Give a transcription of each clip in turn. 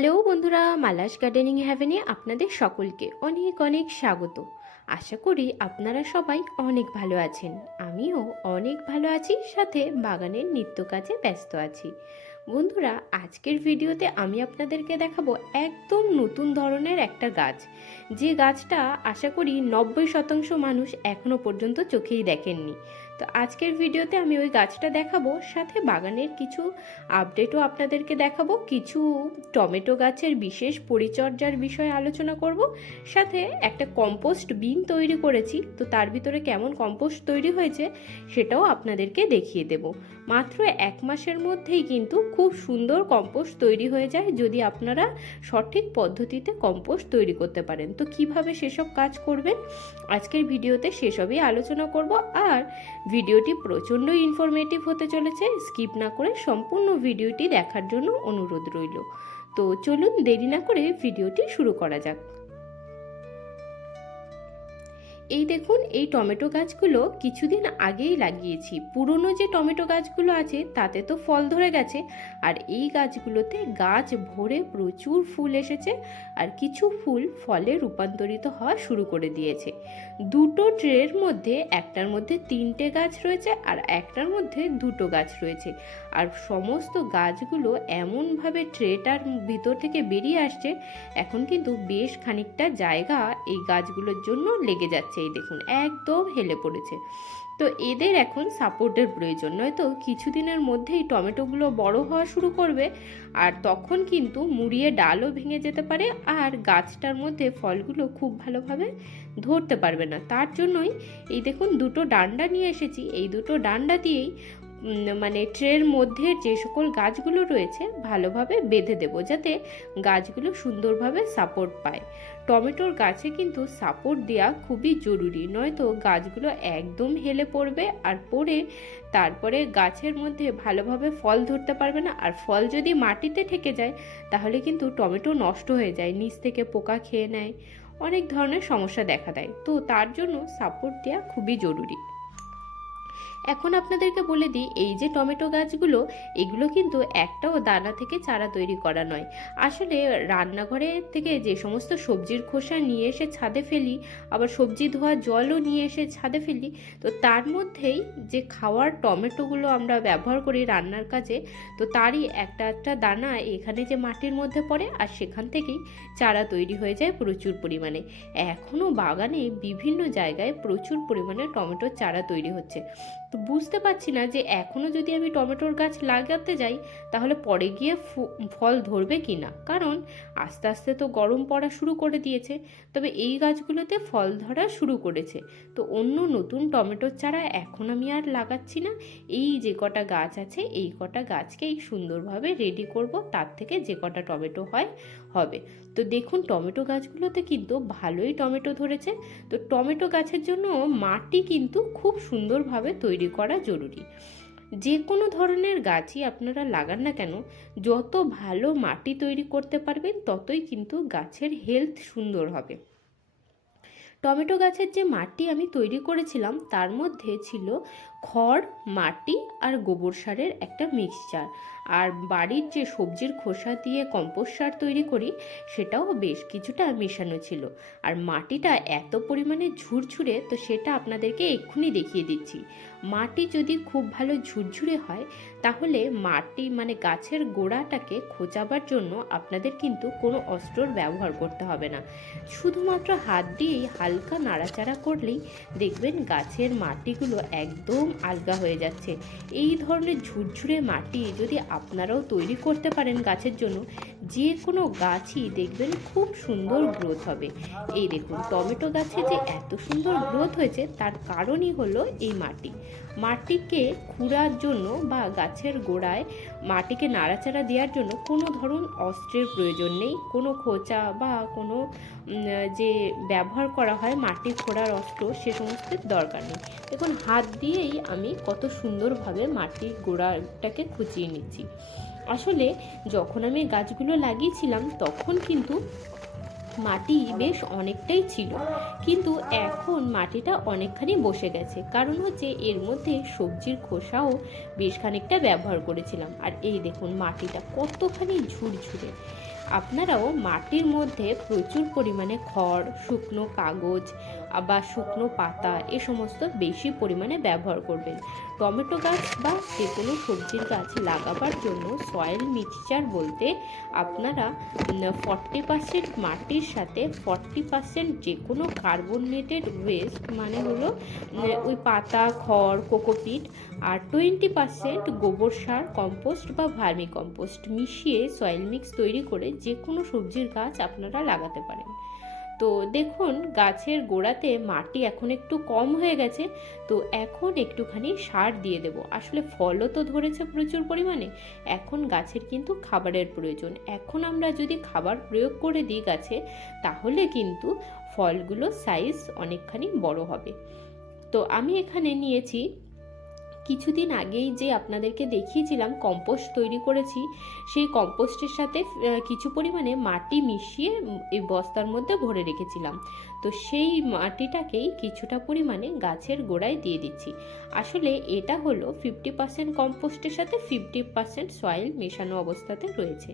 Hello বন্ধুরা Mala's gardening হ্যাভেনে আপনাদের সকলকে অনেক অনেক স্বাগত। আশা করি আপনারা সবাই অনেক ভালো আছেন। আমিও অনেক ভালো আছি, সাথে বাগানের নিত্য কাজে ব্যস্ত আছি। বন্ধুরা, আজকের ভিডিওতে আমি আপনাদেরকে দেখাবো একদম নতুন ধরনের একটা গাছ। যে গাছটা আশা করি নব্বই শতাংশ মানুষ এখনও পর্যন্ত চোখেই দেখেননি। তো আজকের ভিডিওতে আমি ওই গাছটা দেখাবো, সাথে বাগানের কিছু আপডেটও আপনাদেরকে দেখাবো, কিছু টমেটো গাছের বিশেষ পরিচর্যার বিষয়ে আলোচনা করব, সাথে একটা কম্পোস্ট বিন তৈরি করেছি, তো তার ভিতরে কেমন কম্পোস্ট তৈরি হয়েছে সেটাও আপনাদেরকে দেখিয়ে দেব। মাত্র এক মাসের মধ্যেই কিন্তু খুব সুন্দর কম্পোস্ট তৈরি হয়ে যায় যদি আপনারা সঠিক পদ্ধতিতে কম্পোস্ট তৈরি করতে পারেন। তো কীভাবে সেসব কাজ করবেন? আজকের ভিডিওতে সেসবই আলোচনা করব আর ভিডিওটি প্রচণ্ড ইনফরমেটিভ হতে চলেছে। স্কিপ না করে সম্পূর্ণ ভিডিওটি দেখার জন্য অনুরোধ রইল। তো চলুন দেরি না করে ভিডিওটি শুরু করা যাক। এই দেখুন, এই টমেটো গাছগুলো কিছুদিন আগেই লাগিয়েছি। পুরনো যে টমেটো গাছগুলো আছে, তাতে তো ফল ধরে গেছে। আর এই গাছগুলোতে গাছ ভরে প্রচুর ফুল এসেছে আর কিছু ফুল ফলে রূপান্তরিত হওয়া শুরু করে দিয়েছে। দুটো ট্রের মধ্যে, একটার মধ্যে তিনটে গাছ রয়েছে আর একটার মধ্যে দুটো গাছ রয়েছে। আর সমস্ত গাছগুলো এমনভাবে ট্রেটার ভিতর থেকে বেরিয়ে আসছে, এখন কিন্তু বেশ খানিকটা জায়গা এই গাছগুলোর জন্য লেগে যাচ্ছে। এই দেখুন, একদম হেলে পড়েছে। তো এদের এখন সাপোর্টের প্রয়োজন। নয়তো কিছুদিনের মধ্যেই টমেটোগুলো বড় হওয়া শুরু করবে আর তখন কিন্তু মুড়িয়ে ডালও ভেঙে যেতে পারে আর গাছটার মধ্যে ফলগুলো খুব ভালোভাবে ধরতে পারবে না। তার জন্যই এই দেখুন দুটো ডান্ডা নিয়ে এসেছি। এই দুটো ডান্ডা দিয়েই মানে ট্রের মধ্যে যে সকল গাছগুলো রয়েছে ভালোভাবে বেঁধে দেবো, যাতে গাছগুলো সুন্দরভাবে সাপোর্ট পায়। টমেটোর গাছে কিন্তু সাপোর্ট দেওয়া খুবই জরুরি, নয়তো গাছগুলো একদম হেলে পড়বে আর পড়ে তারপরে গাছের মধ্যে ভালোভাবে ফল ধরতে পারবে না। আর ফল যদি মাটিতে ঠেকে যায়, তাহলে কিন্তু টমেটো নষ্ট হয়ে যায়, নিচ থেকে পোকা খেয়ে নেয়। অনেক ধরনের সমস্যা দেখা দেয়। তো তার জন্য সাপোর্ট দেওয়া খুবই জরুরি। এখন আপনাদেরকে বলে দিই, এই যে টমেটো গাছগুলো, এগুলো কিন্তু একটাও দানা থেকে চারা তৈরি করা নয়। আসলে রান্নাঘরে থেকে যে সমস্ত সবজির খোসা নিয়ে এসে ছাদে ফেলি, আবার সবজি ধোয়া জলও নিয়ে এসে ছাদে ফেলি, তো তার মধ্যেই যে খাওয়ার টমেটোগুলো আমরা ব্যবহার করি রান্নার কাজে, তো তারই একটা একটা দানা এখানে যে মাটির মধ্যে পড়ে, আর সেখান থেকেই চারা তৈরি হয়ে যায় প্রচুর পরিমাণে। এখনও বাগানে বিভিন্ন জায়গায় প্রচুর পরিমাণে টমেটোর চারা তৈরি হচ্ছে। তো বুঝতে পারছি না যে এখনও যদি আমি টমেটোর গাছ লাগাতে যাই, তাহলে পরে গিয়ে ফল ধরবে কি না? কারণ আস্তে আস্তে তো গরম পড়া শুরু করে দিয়েছে। তবে এই গাছগুলোতে ফল ধরা শুরু করেছে। তো অন্য নতুন টমেটোর চারা এখন আমি আর লাগাচ্ছি না। এই যে কটা গাছ আছে, এই কটা গাছকেই সুন্দরভাবে রেডি করব। তার থেকে যে কটা টমেটো হয় হবে। তো দেখুন, টমেটো গাছগুলোতে কিন্তু ভালোই টমেটো ধরেছে। তো টমেটো গাছের জন্য মাটি কিন্তু খুব সুন্দরভাবে তৈরি করা জরুরি। যে কোনো ধরনের গাছই আপনারা লাগান না কেন, যত ভালো মাটি তৈরি করতে পারবেন, ততই কিন্তু গাছের হেলথ সুন্দর হবে। টমেটো গাছের যে মাটি আমি তৈরি করেছিলাম, তার মধ্যে ছিল খড়, মাটি আর গোবর সারের একটা মিক্সচার আর বাড়ির যে সবজির খোসা দিয়ে কম্পোস্ট সার তৈরি করি, সেটাও বেশ কিছুটা মেশানো ছিল। আর মাটিটা এত পরিমাণে ঝুরঝুরে, তো সেটা আপনাদেরকে এক্ষুনি দেখিয়ে দিচ্ছি। মাটি যদি খুব ভালো ঝুরঝুরে হয় তাহলে মাটি মানে গাছের গোড়াটাকে খোঁচাবার জন্য আপনাদের কিন্তু কোনো অস্ত্রর ব্যবহার করতে হবে না। শুধুমাত্র হাত দিয়েই হালকা নাড়াচাড়া করলেই দেখবেন গাছের মাটিগুলো একদম আলগা হয়ে যাচ্ছে। এই ধরনের ঝুরঝুরে মাটি যদি আপনারাও তৈরি করতে পারেন গাছের জন্য যে কোনো গাছই দেখবেন খুব সুন্দর গ্রোথ হবে। এই দেখুন, টমেটো গাছে যে এত সুন্দর গ্রোথ হয়েছে, তার কারণই হলো এই মাটি। মাটিকে খুঁড়ার জন্য বা গাছের গোড়ায় মাটিকে নাড়াচাড়া দেওয়ার জন্য কোনো ধরুন অস্ত্রের প্রয়োজন নেই। কোনো খোঁচা বা কোনো যে ব্যবহার করা হয় মাটি খোঁড়ার অস্ত্র, সে সমস্তের দরকার নেই। দেখুন, হাত দিয়েই আমি কত সুন্দরভাবে মাটির গোড়াটাকে খুঁচিয়ে নিচ্ছি। আসলে যখন আমি গাছগুলো লাগিয়েছিলাম, তখন কিন্তু মাটি বেশ অনেকটাই ছিল। কিন্তু এখন মাটিটা অনেকখানি বসে গেছে। কারণ হচ্ছে এর মধ্যে সবজির খোসাও বেশ খানিকটা ব্যবহার করেছিলাম। আর এই দেখুন মাটিটা কতখানি ঝুরঝুরে। আপনারাও মাটির মধ্যে প্রচুর পরিমাণে খড়, শুকনো কাগজ বা শুকনো পাতা, এ সমস্ত বেশি পরিমাণে ব্যবহার করবেন। টমেটো গাছ বা যে কোনো সবজির গাছ লাগাবার জন্য সয়েল মিক্সচার বলতে আপনারা ফর্টি পার্সেন্ট মাটির সাথে ফর্টি পার্সেন্ট যে কোনো কার্বনেটেড ওয়েস্ট মানে হলো ওই পাতা, খড়, কোকোপিট আর টোয়েন্টি পার্সেন্ট গোবর সার কম্পোস্ট বা ভার্মি কম্পোস্ট মিশিয়ে সয়েল মিক্স তৈরি করে যে কোনো সবজির গাছ আপনারা লাগাতে পারেন। তো দেখুন, গাছের গোড়াতে মাটি এখন একটু কম হয়ে গেছে, তো এখন একটুখানি সার দিয়ে দেব। আসলে ফলও তো ধরেছে প্রচুর পরিমাণে, এখন গাছের কিন্তু খাবারের প্রয়োজন। এখন আমরা যদি খাবার প্রয়োগ করে দিই গাছে, তাহলে কিন্তু ফলগুলো সাইজ অনেকখানি বড় হবে। তো আমি এখানে নিয়েছি কিছুদিন আগেই যে আপনাদেরকে দেখিয়েছিলাম কম্পোস্ট তৈরি করেছি, সেই কম্পোস্টের সাথে কিছু পরিমাণে মাটি মিশিয়ে এই বস্তার মধ্যে ভরে রেখেছিলাম। তো সেই মাটিটাকেই কিছুটা পরিমাণে গাছের গোড়ায় দিয়ে দিচ্ছি। আসলে এটা হলো ফিফটি পার্সেন্ট কম্পোস্টের সাথে ফিফটি পার্সেন্ট সয়েল মেশানো অবস্থাতে রয়েছে।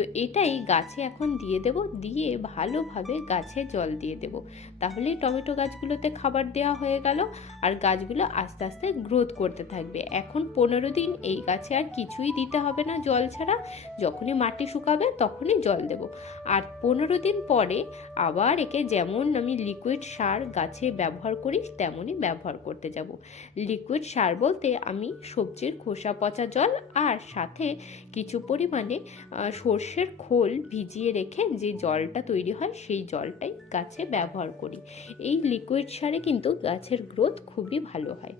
তো এটাই গাছে এখন দিয়ে দেব দিয়ে ভালোভাবে গাছে জল দিয়ে দেব। তাহলেই টমেটো গাছগুলোতে খাবার দেওয়া হয়ে গেল আর গাছগুলো আস্তে আস্তে গ্রোথ করতে থাকবে। এখন পনেরো দিন এই গাছে আর কিছুই দিতে হবে না জল ছাড়া। যখনই মাটি শুকাবে তখনই জল দেব। আর পনেরো দিন পরে আবার একে যেমন আমি লিকুইড সার গাছে ব্যবহার করি তেমনই ব্যবহার করতে যাব। লিকুইড সার বলতে আমি সবজির খোসা পচা জল আর সাথে কিছু পরিমাণে আহ, সর্ষের খোল ভিজিয়ে রেখে যে জলটা তৈরি হয়, সেই জলটাই গাছে ব্যবহার করি। এই লিকুইড সারে কিন্তু গাছের গ্রোথ খুবই ভালো হয়।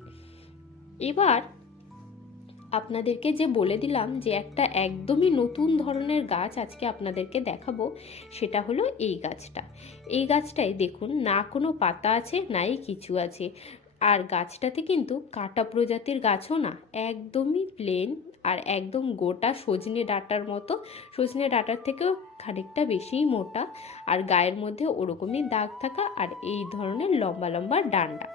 এবার আপনাদেরকে যে বলে দিলাম যে একটা একদমই নতুন ধরনের গাছ আজকে আপনাদেরকে দেখাবো, সেটা হলো এই গাছটা। এই গাছটায় দেখুন, না কোনো পাতা আছে, নাই কিছু আছে। আর গাছটাতে কিন্তু কাটা প্রজাতির গাছও না, একদমই প্লেন আর একদম গোটা সজনে ডাঁটার মতো। সজনে ডাঁটার থেকেও খানিকটা বেশিই মোটা আর গায়ের মধ্যে ওরকমই দাগ থাকা আর এই ধরনের লম্বা লম্বা ডান্ডা।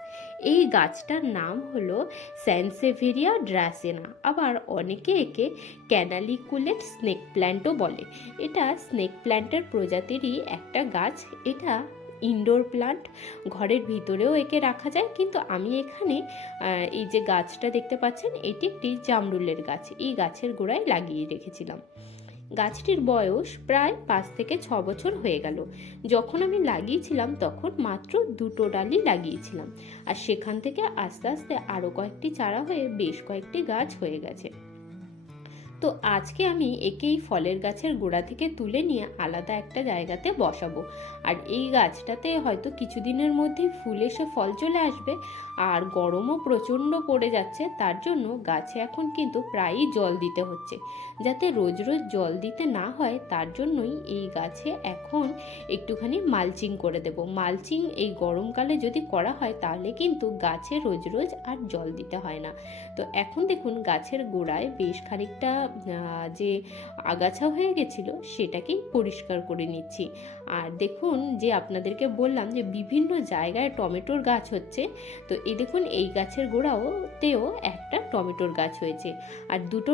এই গাছটার নাম হলো স্যানসেভেরিয়া ড্রাসেনা। আবার অনেকে একে ক্যানালিকুলেট স্নেক প্ল্যান্টও বলে। এটা স্নেক প্ল্যান্টের প্রজাতিরই একটা গাছ। এটা ইনডোর প্লান্ট ঘরের ভিতরেও একে রাখা যায়। কিন্তু আমি এখানে এই যে গাছটা দেখতে পাচ্ছেন, এটি একটি জামরুলের গাছ। এই গাছের গোড়ায় লাগিয়ে রেখেছিলাম। গাছটির বয়স প্রায় পাঁচ থেকে ছ বছর হয়ে গেল। যখন আমি লাগিয়েছিলাম, তখন মাত্র দুটো ডালই লাগিয়েছিলাম। আর সেখান থেকে আস্তে আস্তে আরও কয়েকটি চারা হয়ে বেশ কয়েকটি গাছ হয়ে গেছে। তো আজকে আমি একে এই ফলের গাছের গোড়া থেকে তুলে নিয়ে আলাদা একটা জায়গাতে বসাবো। আর এই গাছটাতে হয়তো কিছুদিনের মধ্যেই ফুল এসে ফল চলে আসবে আর গরমও প্রচণ্ড পড়ে যাচ্ছে, তার জন্য গাছে এখন কিন্তু প্রায়ই জল দিতে হচ্ছে। যাতে রোজ রোজ জল দিতে না হয়, তার জন্যই এই গাছে এখন একটুখানি মালচিং করে দেব। মালচিং এই গরমকালে যদি করা হয়, তাহলে কিন্তু গাছে রোজ রোজ আর জল দিতে হয় না। তো এখন দেখুন, গাছের গোড়ায় বেশ খানিকটা যে আগাছা হয়ে গেছিল সেটাকেই পরিষ্কার করে নিচ্ছি। আর দেখুন যে আপনাদেরকে বললাম যে বিভিন্ন জায়গায় টমেটোর গাছ হচ্ছে, তো এই দেখুন এই গাছের গোড়াওতেও একটা টমেটোর গাছ হয়েছে। আর দুটো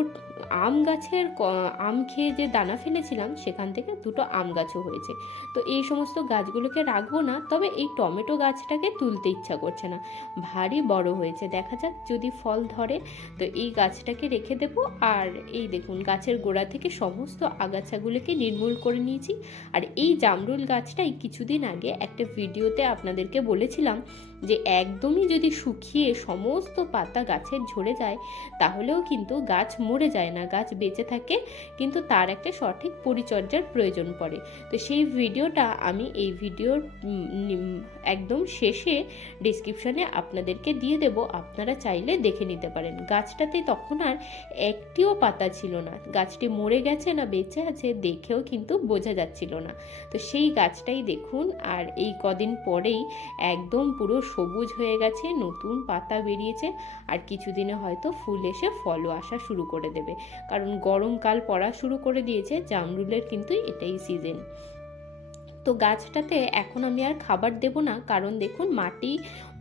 আম গাছের আম খেয়ে যে দানা ফেলেছিলাম, সেখান থেকে দুটো আম গাছও হয়েছে। তো এই সমস্ত গাছগুলোকে রাখব না, তবে এই টমেটো গাছটাকে তুলতে ইচ্ছা করছে না। ভারী বড় হয়েছে। দেখা যাক যদি ফল ধরে, তো এই গাছটাকে রেখে দেব। আর এই দেখুন, গাছের গোড়া থেকে সমস্ত আগাছাগুলোকে নির্মূল করে নিয়েছি। আর এই জামরুল গাছটাই কিছুদিন আগে একটা ভিডিওতে আপনাদেরকে বলেছিলাম যে একদমই যদি শুকিয়ে সমস্ত পাতা গাছের ঝরে যায়, তাহলেও কিন্তু গাছ মরে যায় না, গাছ বেঁচে থাকে। কিন্তু তার একটা সঠিক পরিচর্যার প্রয়োজন পড়ে। তো সেই ভিডিওটা আমি এই ভিডিওর একদম শেষে ডিসক্রিপশনে আপনাদেরকে দিয়ে দেব। আপনারা চাইলে দেখে নিতে পারেন। গাছটাতে তখন আর একটিও পাতা ছিল না। গাছটি মরে গেছে না বেঁচে আছে দেখেও কিন্তু বোঝা যাচ্ছিল না। তো সেই গাছটাই দেখুন। আর এই কদিন পরেই একদম পুরো সবুজ হয়ে গেছে, নতুন পাতা বেরিয়েছে আর কিছুদিনে হয়তো ফুল এসে ফলও আসা শুরু করে দেবে। কারণ গরমকাল পড়া শুরু করে দিয়েছে, জামরুলের কিন্তু এটাই সিজন তো গাছটাতে এখন আমি আর খাবার দেব না, কারণ দেখুন মাটি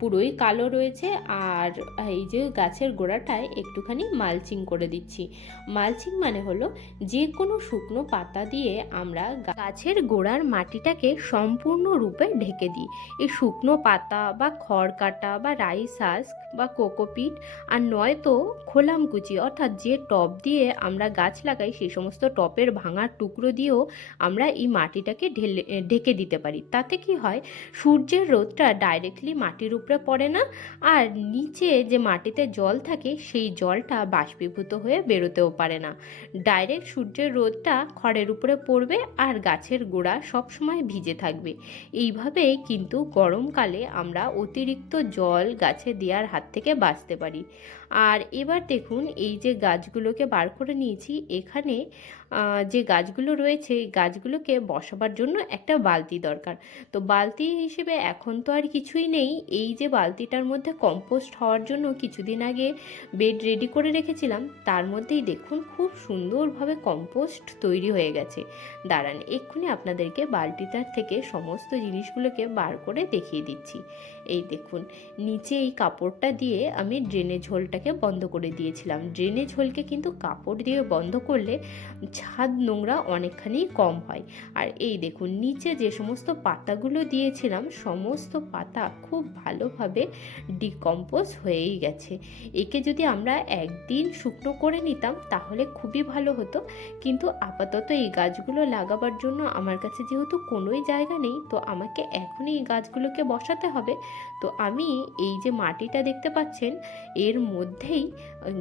পুরোই কালো রয়েছে আর এই যে গাছের গোড়াটায় একটুখানি মালচিং করে দিচ্ছি। মালচিং মানে হলো যে কোনো শুকনো পাতা দিয়ে আমরা গাছের গোড়ার মাটিটাকে সম্পূর্ণরূপে ঢেকে দিই। এই শুকনো পাতা বা খড় কাটা বা রাইস হাস্ক বা কোকোপিট আর নয়তো খোলামকুচি অর্থাৎ যে টব দিয়ে আমরা গাছ লাগাই সেই সমস্ত টপের ভাঙার টুকরো দিয়েও আমরা এই মাটিটাকে ঢেলে ঢেকে দিতে পারি। তাতে কি হয়? সূর্যের রোদটা ডাইরেক্টলি মাটির উপরে পড়ে না, আর নিচে যে মাটিতে জল থাকে, সেই জলটা বাষ্পীভূত হয়ে বেরোতেও পারে না। ডাইরেক্ট সূর্যের রোদটা খড়ের উপরে পড়বে আর গাছের গোড়া সবসময় ভিজে থাকবে। এইভাবে কিন্তু গরমকালে আমরা অতিরিক্ত জল গাছে দেওয়ার হাত থেকে বাঁচতে পারি। আর এবার দেখুন, এই যে গাছগুলোকে বার করে নিয়েছি, এখানে যে গাছগুলো রয়েছে, এই গাছগুলোকে বসাবার জন্য একটা বালতি দরকার। তো বালতি হিসেবে এখন তো আর কিছুই নেই। এই যে বালতিটার মধ্যে কম্পোস্ট হওয়ার জন্য কিছুদিন আগে বেড রেডি করে রেখেছিলাম, তার মধ্যেই দেখুন খুব সুন্দরভাবে কম্পোস্ট তৈরি হয়ে গেছে। দাঁড়ান, এক্ষুনি আপনাদেরকে বালতিটার থেকে সমস্ত জিনিসগুলোকে বার করে দেখিয়ে দিচ্ছি। এই দেখুন, নিচে এই কাপড়টা দিয়ে আমি ড্রেনে ঝোলটাকে বন্ধ করে দিয়েছিলাম। ড্রেনে ঝোলকে কিন্তু কাপড় দিয়ে বন্ধ করলে ছাদ নোংরা অনেকখানি কম হয়। আর এই দেখুন, নিচে যে সমস্ত পাতাগুলো দিয়েছিলাম, সমস্ত পাতা খুব ভালোভাবে ডিকম্পোজ হয়েই গেছে। একে যদি আমরা একদিন শুকনো করে নিতাম, তাহলে খুবই ভালো হতো। কিন্তু আপাতত এই গাছগুলো লাগাবার জন্য আমার কাছে যেহেতু কোনোই জায়গা নেই, তো আমাকে এখনই এই গাছগুলোকে বসাতে হবে। তো আমি এই যে মাটিটা দেখতে পাচ্ছেন, এর মধ্যেই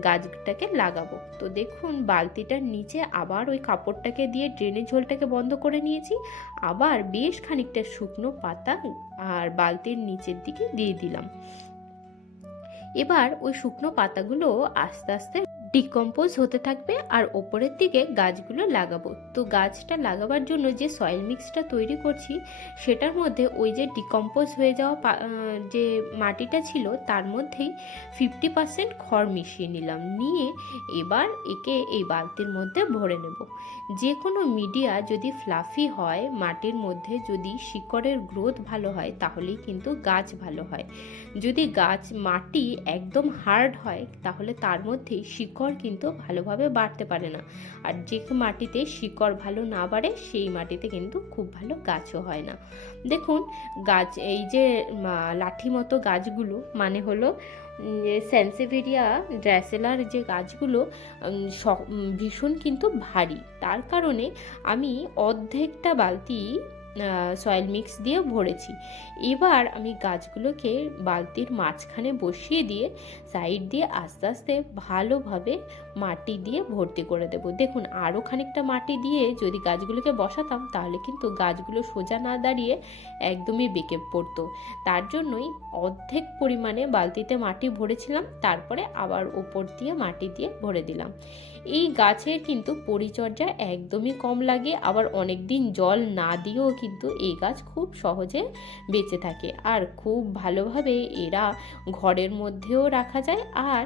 গাছটাকে লাগাবো। তো দেখুন, বালতিটার নিচে আবার ওই কাপড়টাকে দিয়ে ড্রেনের ঝোলটাকে বন্ধ করে নিয়েছি। আবার বেশ খানিকটা শুকনো পাতা আর বালতির নিচের দিকে দিয়ে দিলাম। এবার ওই শুকনো পাতাগুলো আস্তে আস্তে ডিকম্পোজ হতে থাকবে আর ওপরের দিকে গাছগুলো লাগাবো। তো গাছটা লাগাবার জন্য যে সয়েল মিক্সটা তৈরি করছি, সেটার মধ্যে ওই যে ডিকম্পোজ হয়ে যাওয়া যে মাটিটা ছিল, তার মধ্যেই ফিফটি পার্সেন্ট খড় মিশিয়ে নিলাম। নিয়ে এবার একে এই বালতির মধ্যে ভরে নেব। যে কোনো মিডিয়া যদি ফ্লাফি হয়, মাটির মধ্যে যদি শিকড়ের গ্রোথ ভালো হয়, তাহলেই কিন্তু গাছ ভালো হয়। যদি গাছ মাটি একদম হার্ড হয়, তাহলে তার মধ্যেই শিকড় কিন্তু ভালোভাবে বাড়তে পারে না। আর যে মাটিতে শিকড় ভালো না বাড়ে, সেই মাটিতে কিন্তু খুব ভালো গাছও হয় না। দেখুন, গাছ, এই যে লাঠি মতো গাছগুলো মানে হলো সেন্সিভেরিয়া ড্র্যাসেলার যে গাছগুলো ভীষণ কিন্তু ভারী। তার কারণে আমি অর্ধেকটা বালতি সয়েল মিক্স দিয়ে ভরেছি। এবার আমি গাছগুলোকে বালতির মাঝখানে বসিয়ে দিয়ে সাইড দিয়ে আস্তে আস্তে ভালোভাবে মাটি দিয়ে ভর্তি করে দেব। দেখুন আরও খানিকটা মাটি দিয়ে যদি গাছগুলোকে বসাতাম, তাহলে কিন্তু গাছগুলো সোজা না দাঁড়িয়ে একদমই বেঁকে পড়তো। তার জন্যই অর্ধেক পরিমাণে বালতিতে মাটি ভরেছিলাম, তারপরে আবার ওপর দিয়ে মাটি দিয়ে ভরে দিলাম। এই গাছের কিন্তু পরিচর্যা একদমই কম লাগে, আবার অনেক দিন জল না দিয়েও কিন্তু এই গাছ খুব সহজে বেঁচে থাকে। আর খুব ভালোভাবে এরা ঘরের মধ্যেও রাখা যায়, আর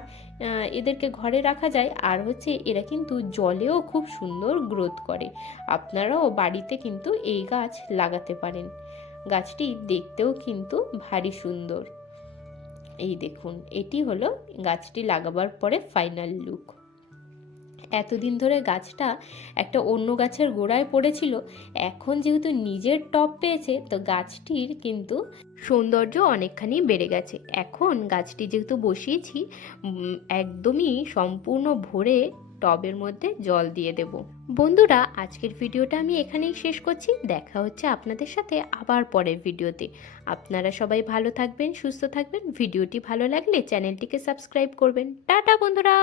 এদেরকে ঘরে রাখা যায়। আর হচ্ছে এরা কিন্তু জলেও খুব সুন্দর গ্রোথ করে। আপনারাও বাড়িতে কিন্তু এই গাছ লাগাতে পারেন। গাছটি দেখতেও কিন্তু ভারী সুন্দর। এই দেখুন, এটি হলো গাছটি লাগাবার পরে ফাইনাল লুক এতদিন ধরে গাছটা একটা অন্য গাছের গোড়ায় পড়েছিল, এখন যেহেতু নিজের টপ পেয়েছে, তো গাছটির কিন্তু সৌন্দর্য অনেকখানি বেড়ে গেছে। এখন গাছটি যেহেতু বসিয়েছি একদমই সম্পূর্ণ ভরে টবের মধ্যে জল দিয়ে দেব। বন্ধুরা, আজকের ভিডিওটা আমি এখানেই শেষ করছি। দেখা হচ্ছে আপনাদের সাথে আবার পরের ভিডিওতে। আপনারা সবাই ভালো থাকবেন, সুস্থ থাকবেন। ভিডিওটি ভালো লাগলে চ্যানেলটিকে সাবস্ক্রাইব করবেন। টাটা, বন্ধুরা!